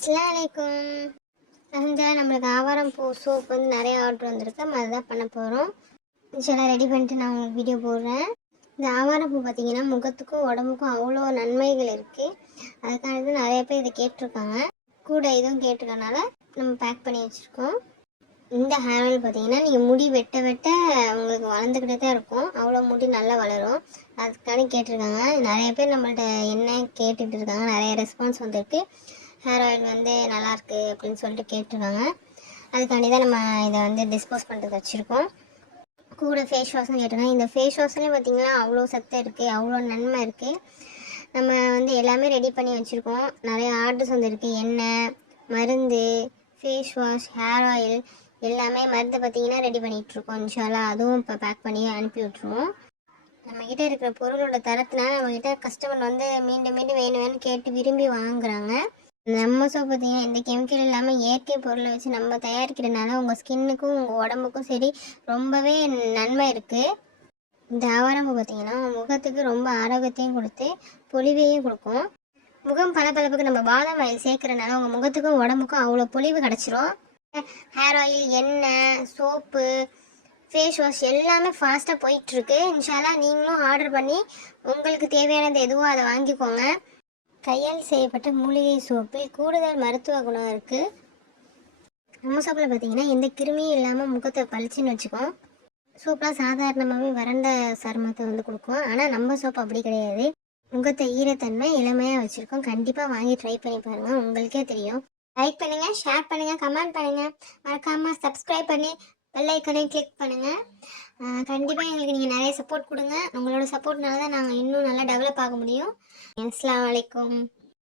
அஸ்ஸலாமு அலைக்கும். நம்மளுக்கு ஆவாரம் பூ சோப் வந்து நிறைய ஆர்டர் வந்திருக்கு. நம்ம அதுதான் பண்ண போகிறோம். இன்ஷால்லாம் ரெடி பண்ணிட்டு நான் உங்களுக்கு வீடியோ போடுறேன். இந்த ஆவாரம் பூ பார்த்தீங்கன்னா முகத்துக்கும் உடம்புக்கும் அவ்வளோ நன்மைகள் இருக்குது. அதுக்கானது நிறைய பேர் இதை கேட்டிருக்காங்க. கூட இதுவும் கேட்டிருக்கனால நம்ம பேக் பண்ணி வச்சுருக்கோம். இந்த ஹேர் ஆயில் பார்த்தீங்கன்னா நீங்கள் முடி வெட்ட வெட்ட உங்களுக்கு வளர்ந்துக்கிட்டே தான் இருக்கும். அவ்வளோ முடி நல்லா வளரும். அதுக்கான கேட்டிருக்காங்க. நிறைய பேர் நம்மள்ட்ட என்ன கேட்டுட்டு இருக்காங்க. நிறைய ரெஸ்பான்ஸ் வந்திருக்கு. ஹேர் ஆயில் வந்து நல்லாயிருக்கு அப்படின்னு சொல்லிட்டு கேட்டிருக்காங்க. அதுக்காண்டி தான் நம்ம இதை வந்து டிஸ்போஸ் பண்ணுறது வச்சுருக்கோம். கூட ஃபேஸ் வாஷும் கேட்டிருக்காங்க. இந்த ஃபேஸ் வாஷ்லேயும் பார்த்திங்கன்னா அவ்வளோ சத்து இருக்குது, அவ்வளோ நன்மை இருக்குது. நம்ம வந்து எல்லாமே ரெடி பண்ணி வச்சுருக்கோம். நிறைய ஆர்டர்ஸ் வந்துருக்கு. எண்ணெய், மருந்து, ஃபேஸ் வாஷ், ஹேர் ஆயில் எல்லாமே மருந்து பார்த்திங்கன்னா ரெடி பண்ணிகிட்ருக்கோம். இன்ஷால்லாம் அதுவும் இப்போ பேக் பண்ணி அனுப்பி விட்ருவோம். நம்மக்கிட்ட இருக்கிற பொருளோட தரத்தினால நம்மக்கிட்ட கஸ்டமர் வந்து மீண்டும் மீண்டும் வேணும்னு கேட்டு விரும்பி வாங்குகிறாங்க. நம்ம சோப் பார்த்தீங்கன்னா எந்த கெமிக்கல் இல்லாமல் இயற்கை பொருளை வச்சு நம்ம தயாரிக்கிறதுனால உங்கள் ஸ்கின்னுக்கும் உங்கள் உடம்புக்கும் சரி ரொம்பவே நன்மை இருக்குது. இந்த ஆவாரம்பூ பார்த்தீங்கன்னா முகத்துக்கு ரொம்ப ஆரோக்கியத்தையும் கொடுத்து பொலிவையும் கொடுக்கும். முகம் பளபளப்புக்கு நம்ம பாதாம் ஆயில் சேர்க்கறதுனால உங்கள் முகத்துக்கும் உடம்புக்கும் அவ்வளோ பொலிவு கிடச்சிரும். ஹேர் ஆயில், எண்ணெய், சோப்பு, ஃபேஸ் வாஷ் எல்லாமே ஃபாஸ்ட்டாக போயிட்டுருக்கு. இன்ஷால்லாம் நீங்களும் ஆர்டர் பண்ணி உங்களுக்கு தேவையானது எதுவோ அதை வாங்கிக்கோங்க. கையால் செய்யப்பட்ட மூலிகை சோப்பில் கூடுதல் மருத்துவ குணம் இருக்குது. நம்ம சோப்பில் பார்த்தீங்கன்னா எந்த கிருமியும் இல்லாமல் முகத்தை பளிச்சுன்னு வச்சுக்கோம். சோப்லாம் சாதாரணமாகவே வறண்ட சருமத்தை வந்து கொடுக்கும். ஆனால் நம்ம சோப்பு அப்படி கிடையாது. முகத்தை ஈரத்தன்மை இளமையாக வச்சுருக்கோம். கண்டிப்பாக வாங்கி ட்ரை பண்ணி பாருங்கள், உங்களுக்கே தெரியும். லைக் பண்ணுங்கள், ஷேர் பண்ணுங்கள், கமெண்ட் பண்ணுங்கள். மறக்காமல் சப்ஸ்கிரைப் பண்ணி பெல் ஐக்கனையும் கிளிக் பண்ணுங்கள். கண்டிப்பாக எங்களுக்கு நீங்கள் நிறைய சப்போர்ட் கொடுங்க. உங்களோட சப்போர்ட்னால தான் நாங்கள் இன்னும் நல்லா டெவலப் ஆக முடியும். அஸ்ஸலாமு அலைக்கும்.